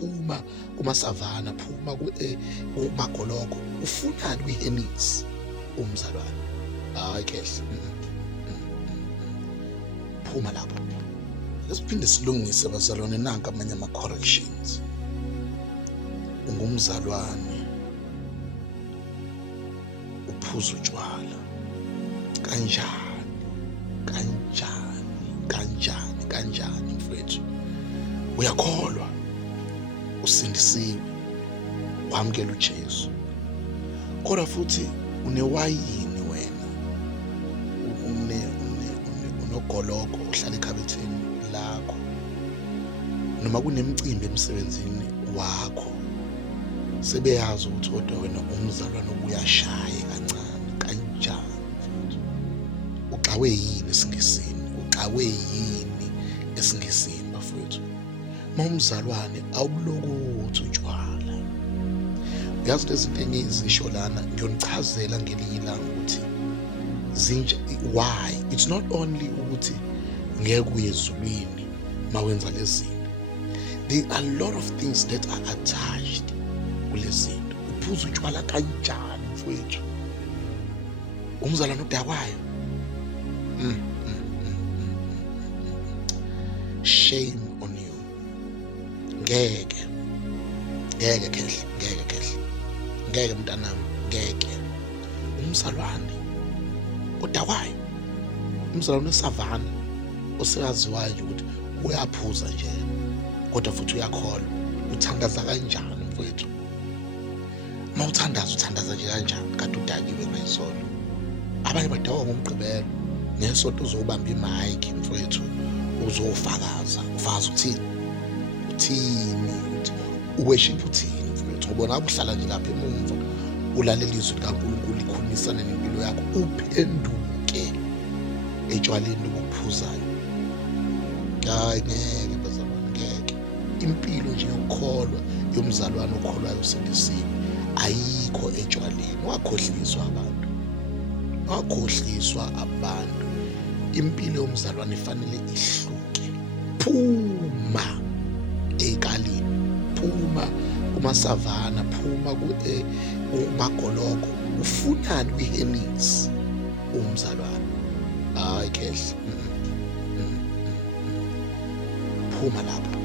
phuma kumasavana, phuma kumagoloko, ufunani kwiHennis umzalwane? Hayi kehle. Phuma lapho. Lesiphinde silungise bazalwane, nanka amanye ama-corrections. Ungumzalwane, uphuza utshwala. Kanjani mfowethu? Uyakholwa, usindisiwe, wamukela uJesu, kodwa futhi unewayini wena, unogoloko uhlala ekhabetheni lakho, noma kunemicimbi emsebenzini wakho, sebeyazi ukuthi kodwa wena umzalwane ubuyashaye kancane. Kanjani mfowethu? Uxawe yini esingisini? Uxawe yini esingisini bafowethu? Mawumzalwane awubulokothi utshwala. Uyazi lezi zinto engizisho lana ngiyonichazela ngelinye ilanga ukuthi why. It's not only ukuthi ngeke uye ezulwini mawenza lezi zinto. There are a lot of things that are attached kulezi zinto. Uphuza utshwala kanjani mfowethu? Umzalwane odakwayo. Shame on you. Ngeke mntanami, ngeke. Umzalwane odakwayo, umzalwane osavana, oseyaziwayo nje ukuthi uyaphuza nje, kodwa futhi uyakholwa. Uthandaza kanjani mfowethu? Uma uthandaza nje kanjani kade udakiwe ngayisolo? Abanye badakwa ngomgqibelo, ngesonto uzobamba imayikhi mfowethu, uzofakaza. Ufakaza uthini? Uworship uthini mfowethu? Ubona uhlala nje lapha emumva ulalela izwi likaNkulunkulu likhulumisana nempilo yakho, uphenduke etshwaleni obuphuzayo. Hayi ngeke bazalwane, ngeke. Impilo nje yokukholwa yomzalwane okholwayo usindisiwe ayikho etshwaleni. Wakhohliswa abantu. Impilo yomzalwane ifanele ihluke. Phuma ey'kalini, phuma kumasavana, phuma kumagoloko. Ufunani kwiHennis umzalwane? Hayi kehle. Phuma lapho.